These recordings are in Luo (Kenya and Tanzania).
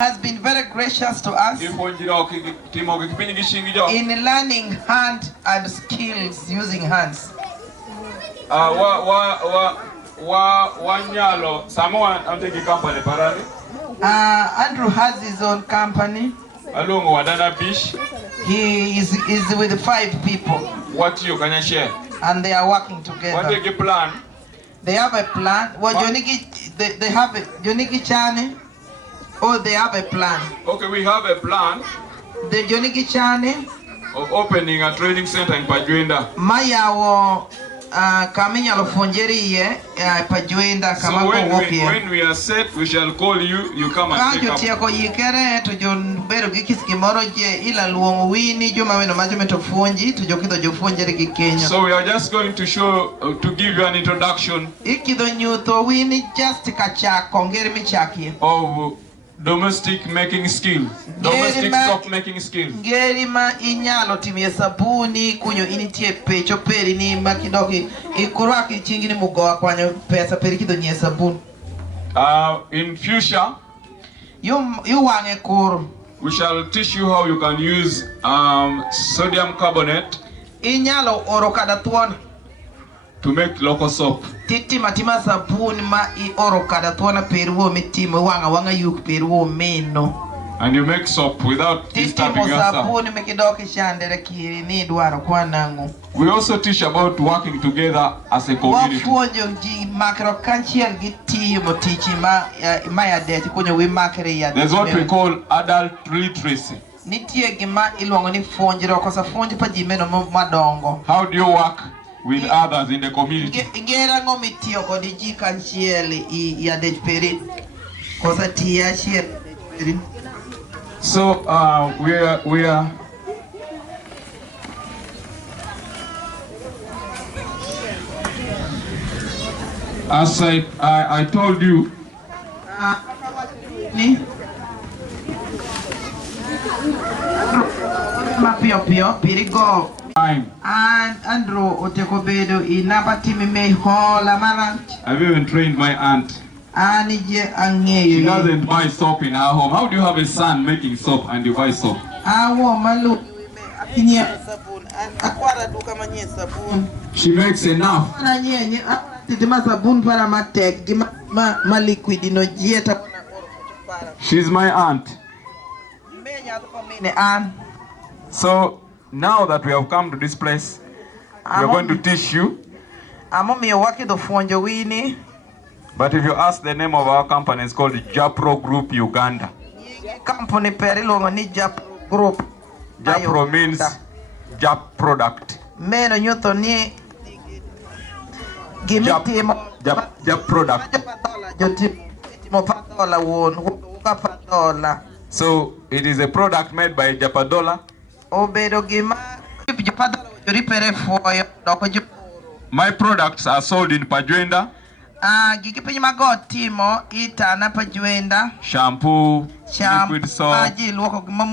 has been very gracious to us in learning hand and skills using hands. Andrew has his own company. He is with 5 people. What you can share? And they are working together. What is the plan? They have a plan. Well, they have a Joniki Chani. Oh, they have a plan. Okay, we have a plan. The Joniki Chani of opening a training center in Pajuenda. Maya coming out of Fonjeri Pajuenda. So when we are set, we shall call you. You come and take up. So we are just going to show, to give you an introduction of domestic making skills, domestic soap making skills. In future, we shall teach you how you can use sodium carbonate to make local soap. And you make soap without disturbing yourself. We also teach about working together as a community. There's what we call adult literacy. How do you work with others in the community? So we are as I told you, and Andrew Otekobedo me I've even trained my aunt. She doesn't buy soap in her home. How do you have a son making soap and you buy soap? She makes enough. She's my aunt. So now that we have come to this place, we are going to teach you. But if you ask the name of our company, it's called Japro Group Uganda. Japro means Jap product. Jap product. So it is a product made by Japadola. My products are sold in Pajuenda. Shampoo, liquid soap,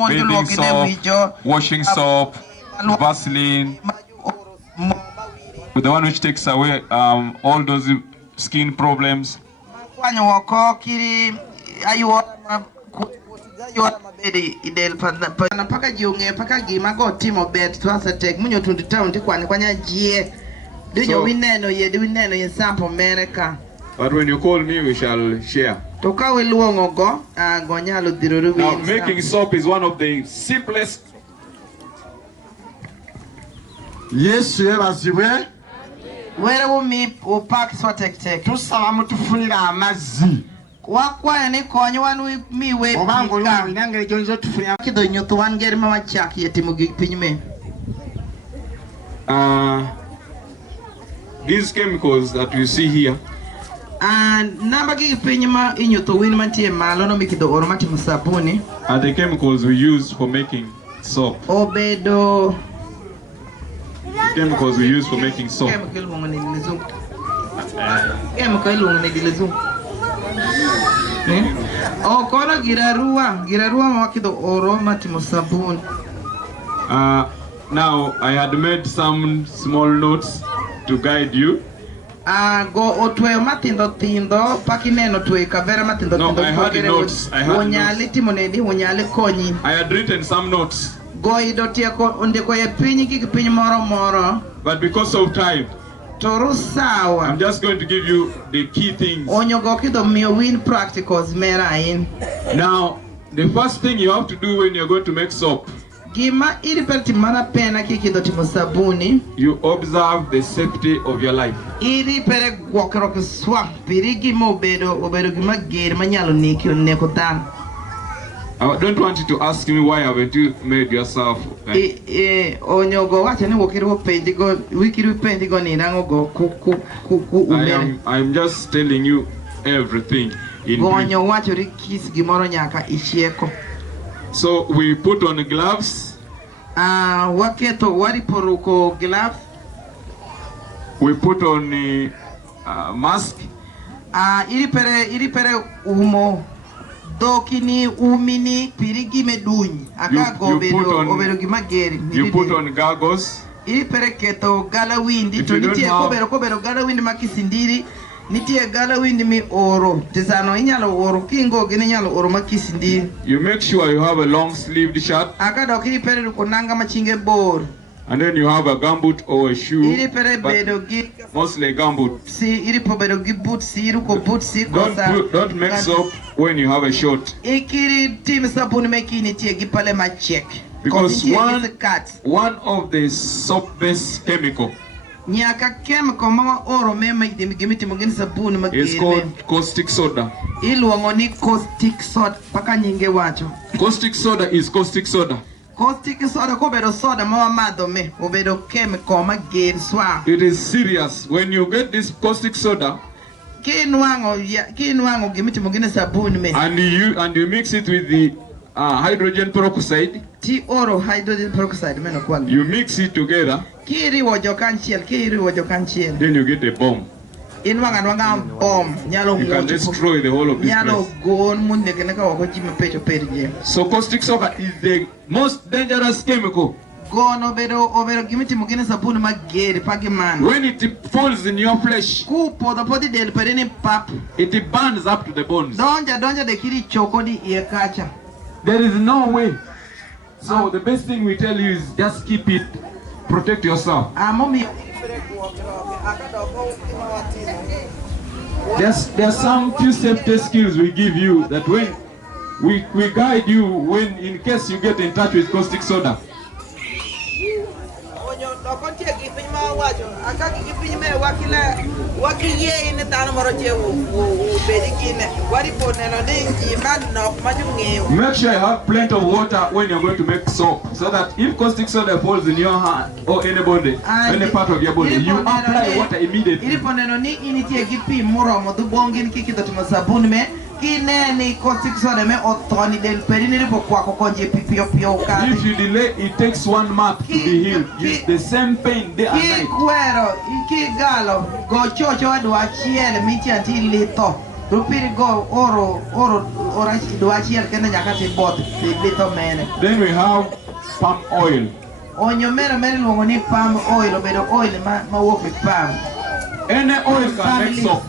bathing soap, washing soap, Vaseline, with the one which takes away all those skin problems. But when you call me, we shall share. Now, making soap is one of the simplest. Yes, you have where will me pack swatek take to some to fully amazi. Walk one with me way. These chemicals that you see here, and number penima in your to win manti malono make the oromati musabuni are the chemicals we use for making soap. Obedo chemicals we use for making soap. Oh, kono girarua wakido oromati musabuni. Now I had made some small notes to guide you. Go otweyo matindo tindo pakineno twe kavera matindo No, tindo. I had notes. I had Wonyali timonedi wonyali konyi. I had written some notes. Go ido tieko ondiko ye pinyi kiki pinyi moro. But because of time, Toru sawa. I'm just going to give you the key things. Onyo go kido miyo win practicals mera in. Now, the first thing you have to do when you're going to make soap, Gima iri perti mana pena kiki do timo sabuni. you observe the safety of your life. Iri pere gwokro ki swam. Piri gima obedo gima geri manyalo neko dan. I don't want you to ask me why haven't you made yourself. Onyo go wacha ni wokiru pendigo wikiru pendigo ni nango go ku I'm just telling you everything in brief. Onyo wacho ri kis gimoro nyaka ichieko. So we put on gloves. Waketo wari poruko gloves. We put on mask. Iri pere umo dokini umini pirigi meduny akago obedo gimageri. You put on goggles. Iri pere keto galawindi to nitie kobero galawindi makisindiri. Nitie galawindi mi oro tisano inyalo oro kingo gini nyalo oro makisindiri. You make sure you have a long sleeved shirt. Akado kiri pere konanga machinge bor. And then you have a gumboot or a shoe, Iri pere bedo gi mostly a gumboot. si iri pobedo gi boot si iru ko boot si Don't make soap when you have a short. Ikiri tim sabuni mekini tie gi pale machek. Because one of the soap-based chemical Nyaka chemical mama oro mema gimiti mugini sabuni magiri. It's called caustic soda. Iluongo ni caustic soda paka nyinge wacho. Caustic soda is caustic soda. Caustic soda kobedo soda mama madho me obedo chemical magiri swa. It is serious. When you get this caustic soda Kinwango gimiti mugini sabuni me. and you mix it with the hydrogen peroxide. Ti oro hydrogen peroxide meno kwal. You mix it together. Kiri wojo kanchiel. Then you get a bomb. Inwanga bomb nyalo You can destroy the whole of this nyalo place. gon munde keneka wako jima pecho perje. So caustic soda is the most dangerous chemical. Gono obero gimiti mugine sabuni mageri pagi man. When it falls in your flesh, Ku podi del pereni pap. it burns up to the bones. Donja de kiri choko di kacha. There is no way. So the best thing we tell you is just keep it, protect yourself. Amomi There's some few safety skills we give you that when we guide you when in case you get in touch with caustic soda. Make sure you have plenty of water when you're going to make soap, so that if caustic soda falls in your hand or anybody, any part of your body, you apply water immediately. If you delay, it takes 1 month to be healed. It's the same pain day and night. Then we have palm oil. Any oil can make soap.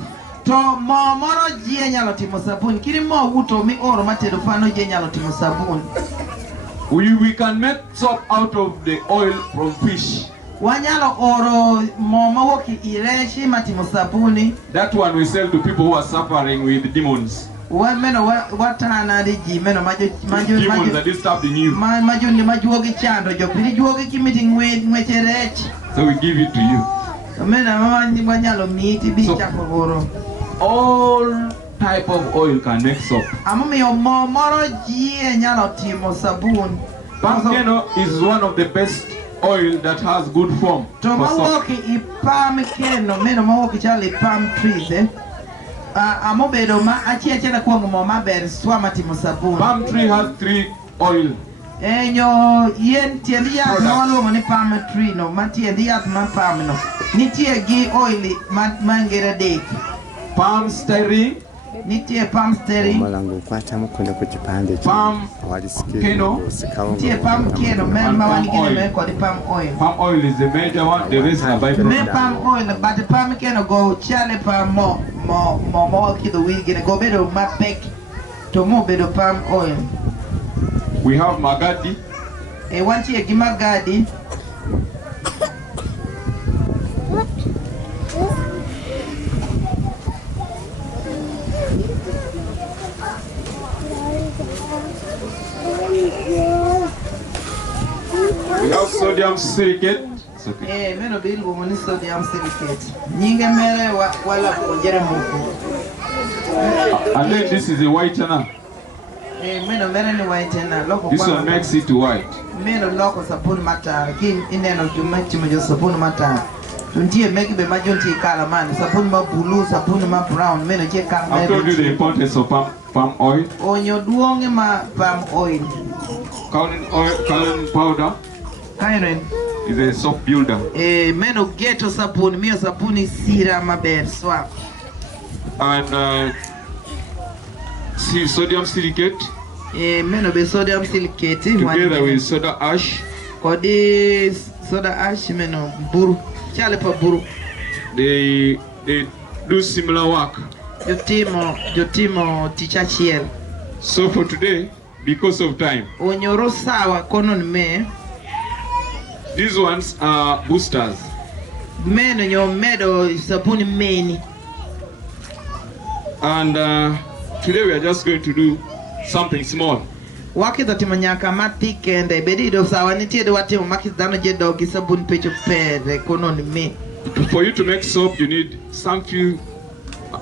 To moro jie nyalo timo sabun. Kiri mo wuto mi oro matedo fano jie nyalo timo sabun. We can make soap out of the oil from fish. Wanyalo oro mo mawoki ireshi matimo sabuni. That one we sell to people who are suffering with demons. Watana di ji meno Demons that disturbing you. majuogi chando jopiri juogi kimiti ngweche rech. So we give it to you. Wanyalo miti bicha oro. All type of oil can make soap. Amomiyo mo moro jie nyalo timo sabun. Palm kernel is one of the best oil that has good form. To mawoki ipam keno meno mawoki chali palm trees amobedo ma achiel kuongo mo maber swama timo sabun. Palm tree has 3 oil. Enyo yen tiendi yath mawaluongo ni palm tree no matiendi yath ma palm no nitie gi oil mangere adek. Palm styrene, nitie palm steering. Malango kwacha mukwenda ku kipande palm keno. Nitie palm keno. Member one keno called the palm oil. Palm oil is the major one. The rest are byproduct. Me palm oil, but the palm keno go chale palm more kilo we gonna go better my pack to more better palm oil. We have magadi. One here give magadi. We have sodium silicate. Me no bill woman sodium silicate. Nyinge mere wala konjere muku. And then this is a whitener. Me no mere ni whitener. This one makes it white. Me no loko sapuni mata. Kin ineno jumachi mojo sapuni mata. Tuntie make be majonti kala man. Sapuni ma blue, sapuni ma brown. Me no je kam. I told you the importance of palm oil. Onyo duonge ma palm oil. Coloring powder. Kairen is a soap builder. Meno ghetto sapuni, mio sapuni sira maber swap. And see sodium silicate. Meno be sodium silicate. Together with soda ash. Kodi soda ash meno buru. Chale pa buru. They do similar work. Jotimo tichachiel. So for today, because of time, onyoro sawa konon me. These ones are boosters. Meno nyo medo sapuni meni. And today we are just going to do something small. Wakito timanyaka matikende bedido sawa nitiede watimo makidano je dogi sabuni pecho pere konon me. For you to make soap, you need some few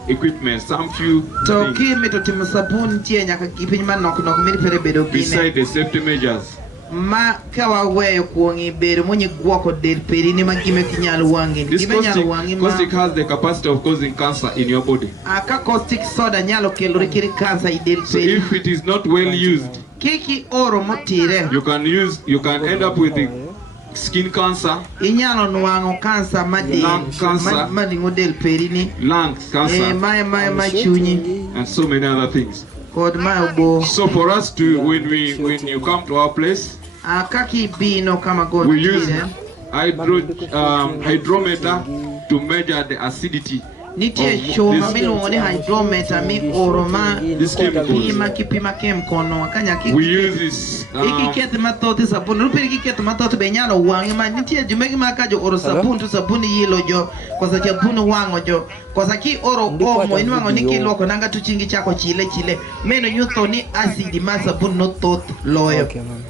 equipment, some few things. Beside the safety measures. This caustic has the capacity of causing cancer in your body. So if it is not well used, you can end up with the skin cancer, lung cancer, and so many other things. So for us to, when you come to our place, we use hydrometer to measure the acidity. This we use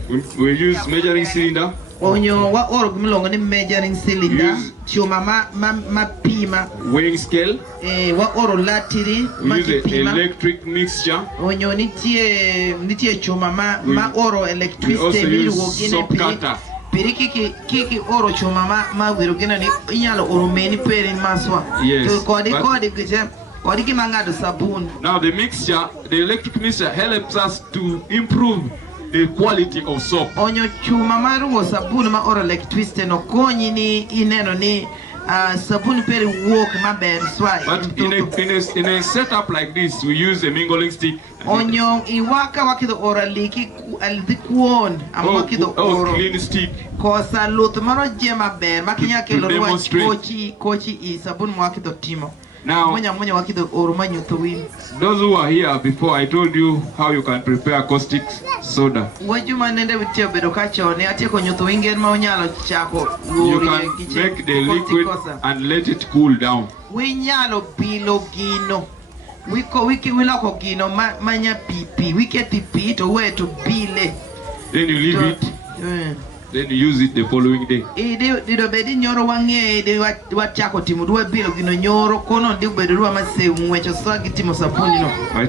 this we use measuring cylinder. Onyo wa oro gumilongo ni measuring cylinder chuma mapima weighing scale wa oro latiri makipima electric mixture onyo nitie chuma ma oro electricity ni wogine piri kiki oro chuma ma wirugina ni inyalo oro meni peri maswa kodi gije kodi kimangado sabun. Now the electric mixture helps us to improve the quality of soap. Onyo chuma maru wo sabuni ma oro electricity no konyi ni ineno ni sabuni peri work maber swa. But in a setup like this, we use a mingling stick. Onyo iwaka wakido oro liki aldikuon amakido oro clean stick. Kosa luth maro je maber makinya kelo ruwa kochi I sabuni wakido timo. Now, those who are here before, I told you how you can prepare caustic soda. You can make the liquid and let it cool down. Then you leave it. Then you use it the following day. I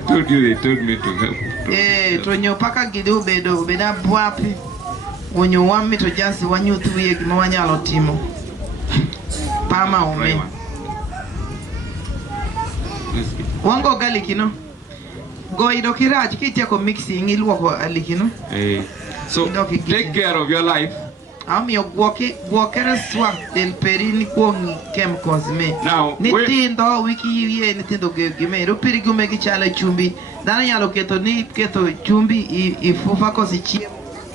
told you, they told me to help. When you want me to just want you to be a timo. Pama o me. Wango garlic, you know. Go idokiraj, kitako mixing, iluoko alikino. So take care of your life Ami guokere swa del perini kuongi kem cosme. Now, nitindo wiki ye nitindo geme ro piri gume gi chala chumbi. Dana nyalo keto chumbi I fufa kosi chiemo.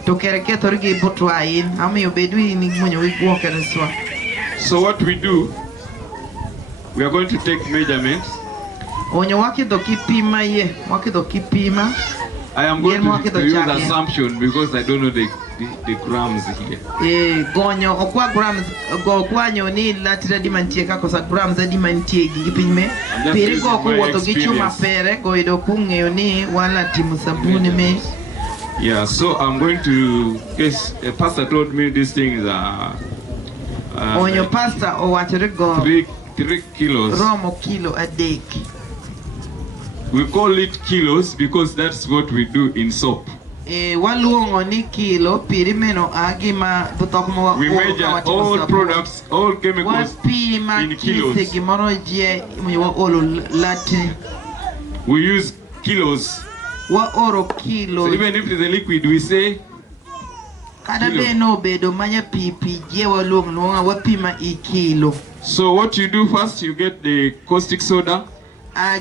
To kere keto rigi butwa in. Ami obedwi ni munyo wi guokere swa. So what we do, we are going to take measurements. Onyo wakido kipima ye, wakido kipima. I am going to use assumption because I don't know the grams here. Gonyo okwa grams go kwanyo ni latira di mantie ka kosa grams di mantie gi pinme. Pere go ko woto gi chuma pere go ido kungeyo ni wala timu sabuni me. Yeah, so I'm going to guess a pastor told me this thing is onyo pastor o wachere go 3 kilos. Romo kilo a day. We call it kilos because that's what we do in soap. Waluongo ni kilo pirimeno agima butokmo. We measure all products, all chemicals in kilos. We use kilos. So even if it's a liquid, we say kilo. So what you do first, you get the caustic soda.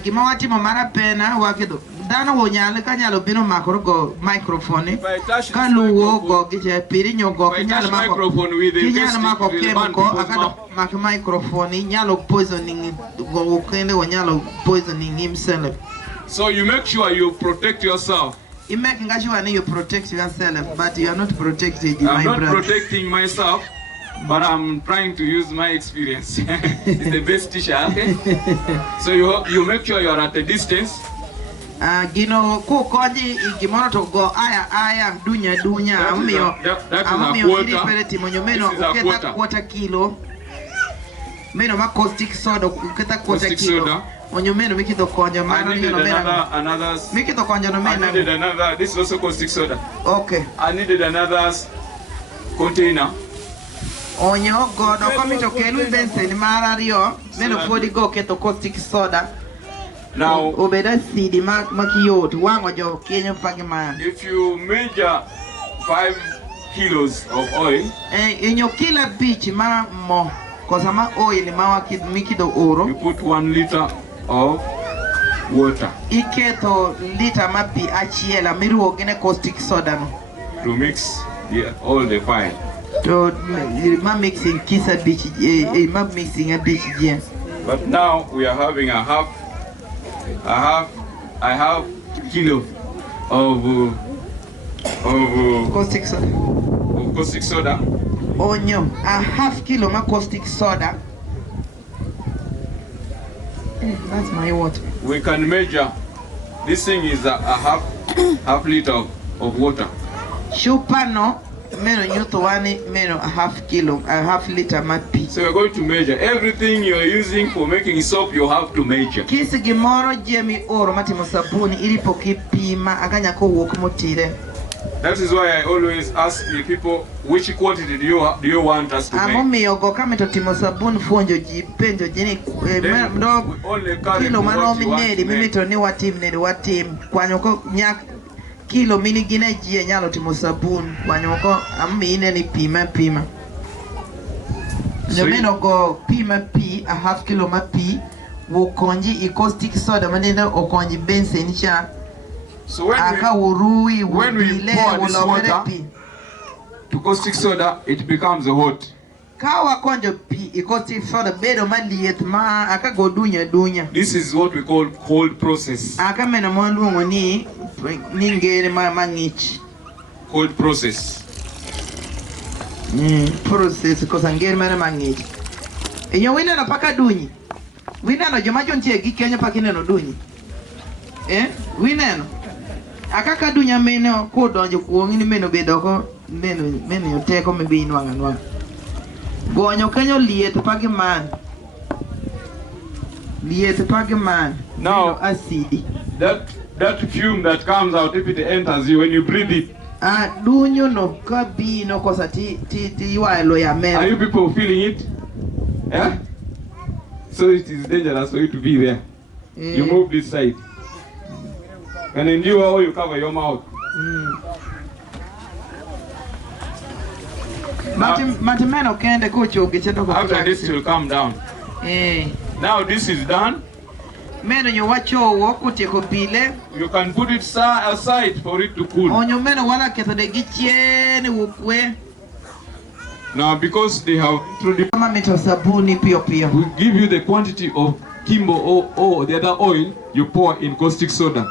Gimawati mamara pena wakido dana wonyale kanyalo bino makoro go microphone kaluwo go giche piri nyogo kanyalo mako kemiko akado mak microphone nyalo poisoning go kende wanyalo poisoning himself. So you make sure you protect yourself. You make sure you protect yourself, but you are not protected. I'm not protecting myself, but I'm trying to use my experience. It's the best teacher, okay? So you make sure you are at a distance. Gino ko koji igimono to go aya dunya that is a quarter. Quarter kilo. Meno ma caustic soda uketa quarter kilo. Onyo meno mikito konjo mano ni no another. Mikito konjo no meno. I needed another. This is also caustic soda. Okay. I needed another container. Onyo godo komito kelu bensen marario meno fodi go keto caustic soda. Now obeda sidi makiyot wango jo kenyo pagiman. If you measure 5 kilos of oil, inyo kila beach ma mo kosama oil ma mikido oro. You put 1 liter of water. Iketo liter mapi achiela miruo gine caustic soda no. To mix all the fine. To mixing kisa beach mixing a beach yeah. But now we are having a half kilo of caustic soda. Of caustic soda. Onyo a half kilo ma caustic soda. That's my water. We can measure. This thing is a half liter of water. Shupano meno nyuto wani meno a half kilo, a half liter mapi. So we're going to measure everything you're using for making soap. You have to measure. Kisi gimoro jemi oro mati musabuni ilipo kipima aganya ko wokumotire. That is why I always ask the people which quantity do you want us to make. Amomi yogo kame to timo sabuni fonjo jipenjo jini kilo mano minedi mimi to ni watim kwanyoko nyak kilo mini gine jie nyalo timo sabuni kwanyoko ammi ine ni pima. Nyomeno go pima a half kilo ma wokonji I caustic soda manene okonji bensen cha. So when we pour this water to caustic soda, it becomes hot. Kawa konjo I caustic soda bedo maliet ma aka go dunya. This is what we call cold process. Aka mena mondu ni ngere mangich. Cold process. Process kosa ngere mangich. Enyo wina na paka dunyi. Wina no jomajo ntie gi Kenya pakine no dunyi. Wina no akaka dunya meno ko donjo kuongi ni meno bedo ko meno yoteko me bi nwanga gonyo kanyo liet pagiman now acid that fume that comes out if it enters you when you breathe it dunyo no kabino kosa ti wailo ya meno. Are you people feeling it? Yeah, so it is dangerous for you to be there. You move this side. And in you you cover your mouth. After this it will come down. Now this is done. You can put it aside for it to cool. Now because they have we give you the quantity of kimbo or the other oil you pour in caustic soda.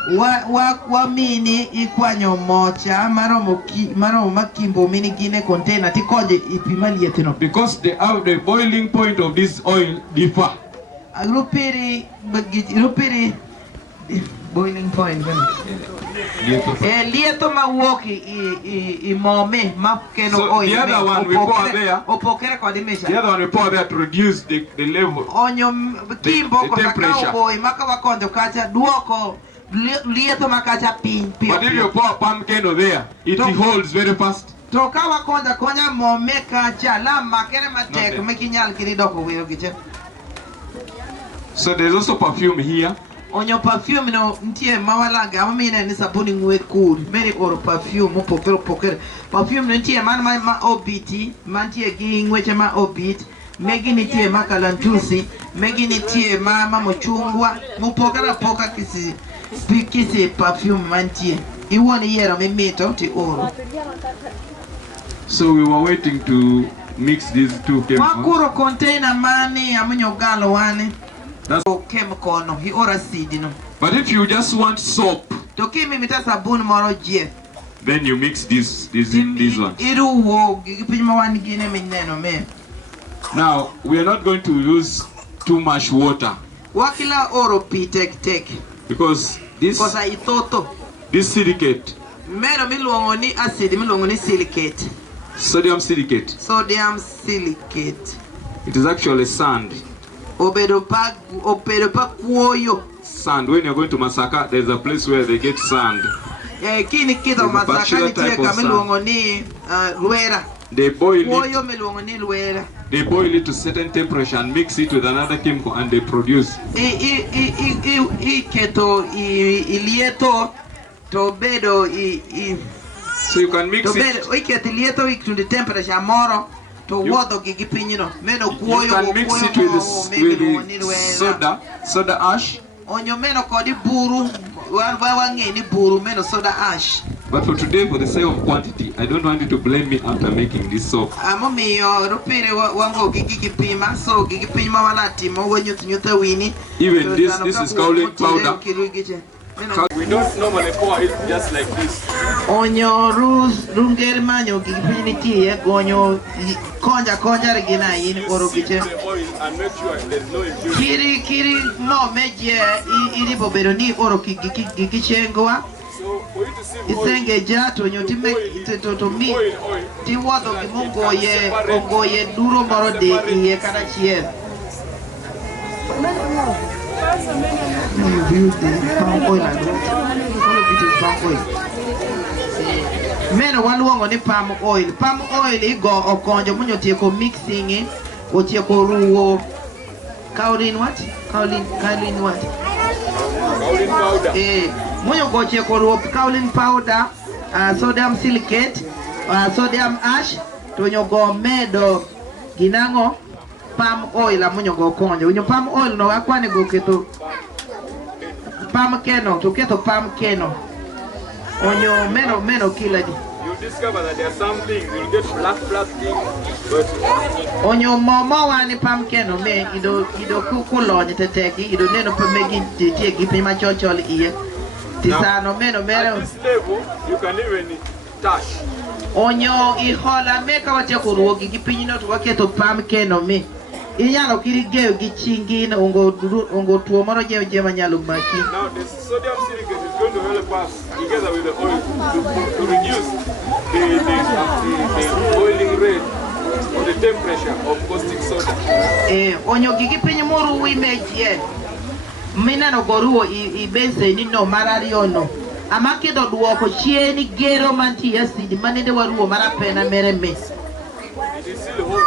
Because the boiling point of this oil differ. Boiling point. So the other one we pour there. The other one we pour there to reduce the level. The temperature. But if you pour palm kernel there, it holds very fast. So there's also perfume here. On your perfume, no, ntie mawalaga, amina ni sabuni ngwe cool. Many or perfume, poker. Perfume ntie ma obiti, mantie gi ngwe chama obit. Megi nitie makalantusi, megi nitie mama mochungwa, mupokera poka kisi perfume mantie. Iwoni yera me meto ti oro. So we were waiting to mix these two chemicals. Wakuro container mani amunyo galo wane. That's chemical no. He ora seed no. But if you just want soap, then you mix these ones. Now we are not going to use too much water. Because this silicate. Sodium silicate. It is actually sand. Sand. When you're going to Masaka, there's a place where they get sand. They boil it to certain temperature and mix it with another chemical and they produce. So you can mix it. You can mix it with soda ash. But for today, for the sake of quantity, I don't want you to blame me after making this soap. Even this is kaolin powder. We don't normally pour it just like this. On your rules, Rungermanyo, Gipinity, Gonyo, Konja Regina in Orokiche. And make sure there's no impurity. Kiri, no, Media, Iribo Beroni, Orokichengoa. So for you to see it's saying a jet when you to me. The water of the Mungo, ye, Duro Moro de Kanachi. You use the palm oil and all of it is palm oil. Men one on the palm oil. Palm oil is go or conjo when you take mixing it, or take ruo. Kaolin what? Kaolin what? Kaolin powder. When you go take kaolin powder, sodium silicate, sodium ash, when you go medo ginango. Palm oil amunyo go konjo. When you palm oil no akwane go keto palm kernel to keto palm kernel. Onyo meno kila di. You discover that there are some things you'll get black things, but onyo momo wani palm kernel me ido kukulo ni teteki ido neno pemegi teki pima chochol iye. Tisano meno. At this level you can even touch. Onyo ihola meka watia kuruogi kipinyo to waketo palm kernel me. Inyalo kirigeo gichingina ungo tuo moro jema nyalo maki. Now the sodium silicate is going to help us together with the oil to reduce the boiling rate or the temperature of caustic soda. Onyo gigipinyo moro wimeje. Mina no goruo ibense ni no marariono. Amakedo duoko chieni gero manti acid manende waruo marapena mereme. It is still hot.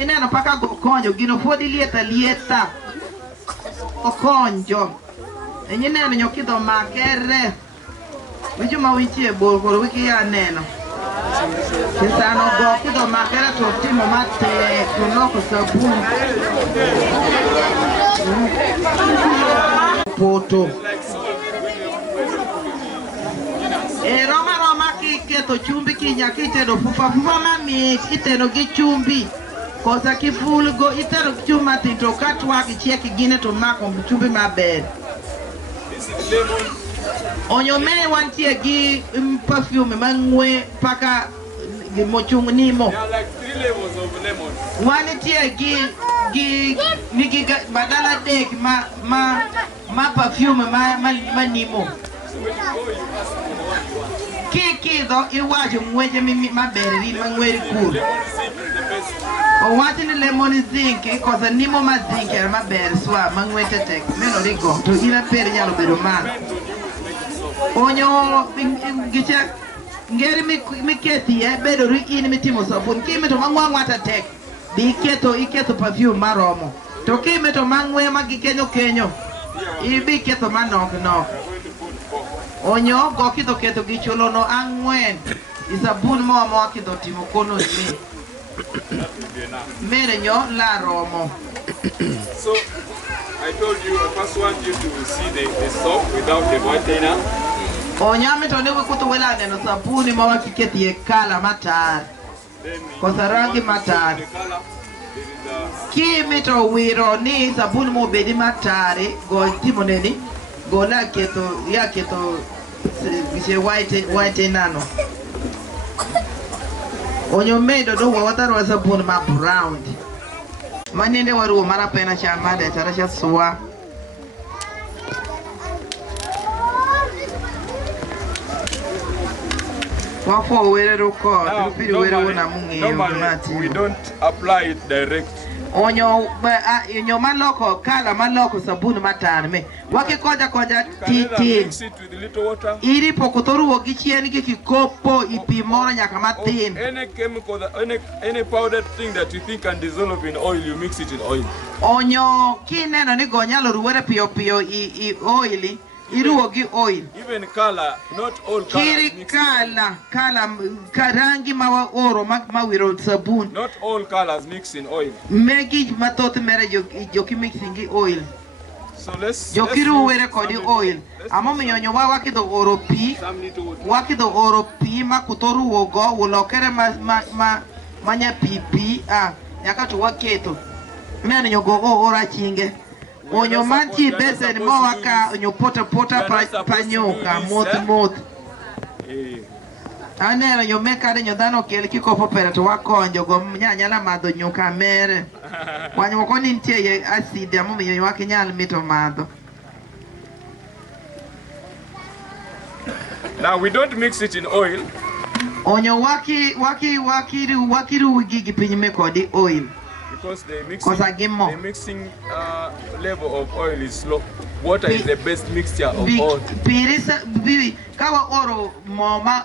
Ineno paka konjo gino fodi lieta okonjo enyineno nyokido makere wijuma wichie bor wiki ya neno Kisano go kido makera to timo mate kunoko sabuni. Poto. Roma ki keto chumbi ki nyakite do fufa mami iteno gi chumbi. Kosa kifulgo itero chuma tinto katwa ki chieki gine to mako chumbi maber. Onyo me wantie gi perfume mangwe paka gi mochung nimo. There are like 3 levels of lemon. One tie gi badala dek ma perfume ma nimo. So when you go, you ask for the one you want. Kiki do iwajo mweje maberi mangweri cool. Lemon zinc is the best. O wati ni lemon zinc kosa nimo ma zinc era maberi swa mangwete tek. Meno rigo to ina peri nyalo bedo man. Onyo gicha ngeri mi keti bedo ri in mitimo sabun kimi to mangwata tek di iketo perfume maromo to kimi to mangwe kenyo ibi keto manok onyo go kido keto gichulo no angwen isabun mo kido timo kono ni mere nyo la romo. So I told you I first want you to see the soap without the container. Onyame to ne kuto wela neno sabuni mawa kiketi e kala matar. Kosa rangi matar. Kimi to wiro ni sabuni mo bedi matare go timo neni go la keto ya keto gise white nano. Onyo medo do wataro wa sabuni ma brown. Manende waru mara pena chama de tarasha suwa. Now, normally, we don't apply it direct. Onyo maloko kala maloko sabuni matane wake koja titi mix it with little water. Iri pokotoru wogichieni ki kopo ipimoro nyaka matin. Any chemical, any powdered thing that you think can dissolve in oil, you mix it in oil. Onyo kineno ni gonyalo ruwere pio i oili iruogi oil. Even color, not all color. Kiri kala karangi mawa oro mawiro sabun. Not all colors mix in oil. Megi matot mere joki mixing oil. So let's jokiru were kodi oil. Amo minyonyo wakido oro pi. Wakido oro pi makutoru wogo wolokere manya pipi yakatu waketo. Nene nyogo ora chinge. Onyo manti besen mo waka onyo pota panyoka moth. Anero nyo meka de nyodano kel kikopo pere to wakonjo go nyanyala madho nyoka mere. Wanyo ko nintie ye acid amo miyo wake nyal mito madho. Now we don't mix it in oil. Onyo wakiru gigi pinyime kodi oil. Because the mixing level of oil is low. Water is the best mixture of oil. Kawa oro moma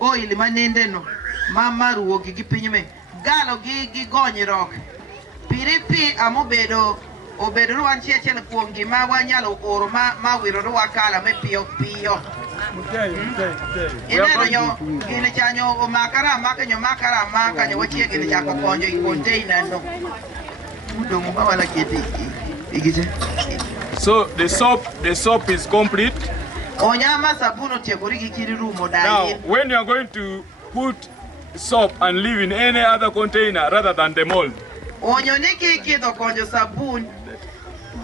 oil manende no mama ruo gigi pinyime galo gigi gonyi rock. Piripi amobedo obedo ruan chiechele kuongi ma wanyalo oro ma wiro ruwa kala me pio. Ineno nyo gini chanyo makara maka nyo wachie gini chako konjo i container no. Mudongo mawala kiti igite. So the soap is complete. Onyama sabuno tiekori kiri rumo dai. Now when you are going to put soap and leave in any other container rather than the mold. Onyo niki kido konjo sabun.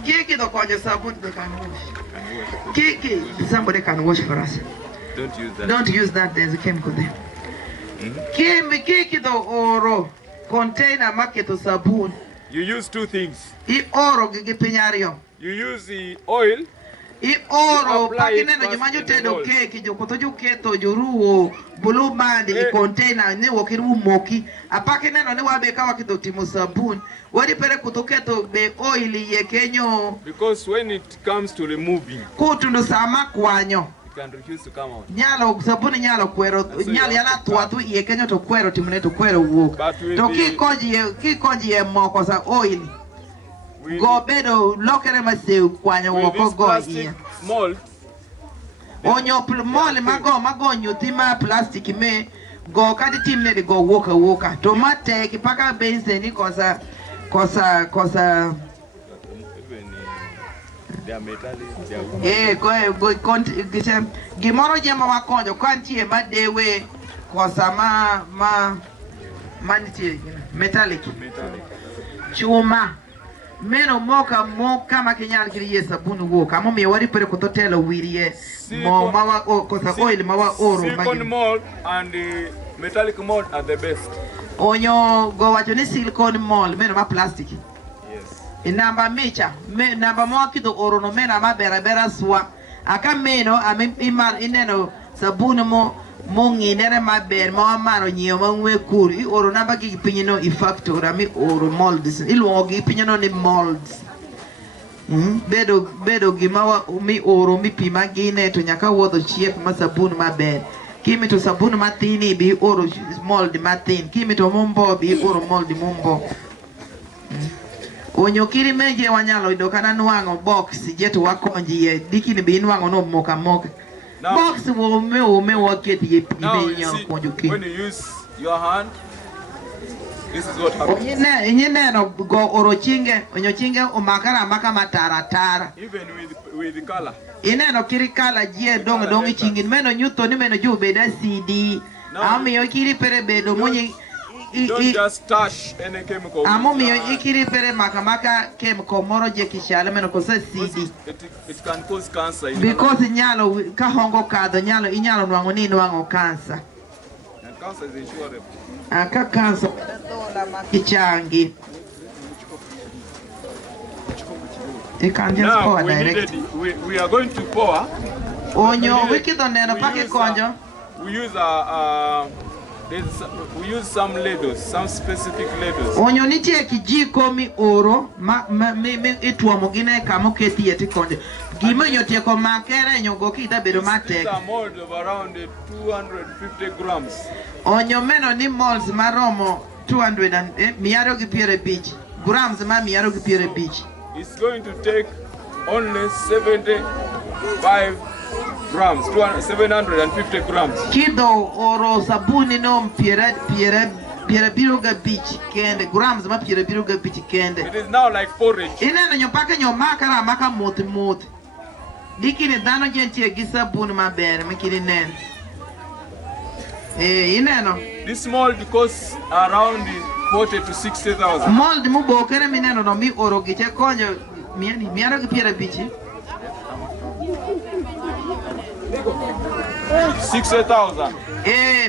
Kido konjo sabun they can wash. Somebody can wash for us. Don't use that. Don't use that, there's a chemical there. Kido oro container maketo sabun. You use two things. Oro gigi pinyario. You use the oil. Oro pakineno nyimanyo tedo keki jokoto juketo joruo blue band container ne wokiru moki apakineno ne wabe kawa kido timo sabun wadi pere kutoketo be oil ye kenyo because when it comes to removing kutundu sama kwanyo it can refuse to come out. Nyalo sabuni nyalo kwero nyalo yana tuatu ye kenyo to kwero timune to kwero wuok to kikonji ye moko sa oil go bedo lokere maseu kwanyo woko go iya mold onyo mold mago nyuthi ma plastic me go kadi timne de go woka to mate ki paka benze ni kosa go gimoro jema wakonjo kantie madewe kosa maniti metallic chuma meno moka makinyal kiri ye sabuni woka mo mi wari pere ko totelo wirie mo mawa kosa oil mawa oro silicone mold and metallic mold are the best. Onyo go wacho ni silicone mold meno ma plastic. Yes. Inamba mecha namba mo kido oro no mena ma bera swa aka meno imal ineno sabuni mo nginere maber ma maro nyio ma ngwe kur I oro namba gi pinyino I factory mi oro molds iluongo gi pinyino ni molds bedo gima mi oro mi pima gine to nyaka wuodho chiep ma sabun maber kimi to sabun matini bi oro mold matin kimi to mombo bi oro mold mombo onyo kiri meje wanyalo ido kana nwango box jeto wakonjie dikini bi nwango no moka box wo me waketi ye when you use your hand, this is what happens. No go oro chinge onyo chinge umakara maka matara even with the color. Ineno kiri kala jie dong chingin meno nyuto ni meno juu beda CD ami yo kiri pere bedo monyi don't just touch any chemical. Amo mi yo ikiri pere maka chemical moro je kishale meno kosa CD. It can cause cancer. Because nyalo kahongo kado inyalo nwango cancer. And cancer is insurable. Aka cancer kichangi. You can just now, pour direct. We are going to pour. Onyo wikido neno pake konjo. We use some ladles, some specific ladles. Onyo nitie kijiko mi oro mi ituomo gine kamo keti yeti konjo. Gima nyotieko makere nyogo kita bedo matek. These are molds of around 250 grams. Onyo meno ni molds maromo 250 grams ma 150. It's going to take only 75 grams, 750 grams. Kido oro sabuni no piere biruga beach kende grams ma piere biruga beach kende. It is now like porridge. Ineno nyopaka nyomakara maka moti. Dikini dano jentie gisabuni maber makini nen. Ineno. This mold costs around 40 to 60,000. Mold mubokere mineno no mi oro giche konyo miaro gi piere bichi. 60,000.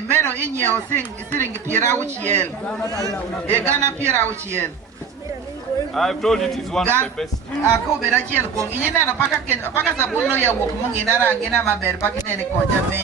Meno inyeo siringi piere auchiel. Gana piere auchiel. I've told it is one of the best. Ako berachiel kong ineno paka sabun no ya wok mungi na rangi na maber paka nene konja me.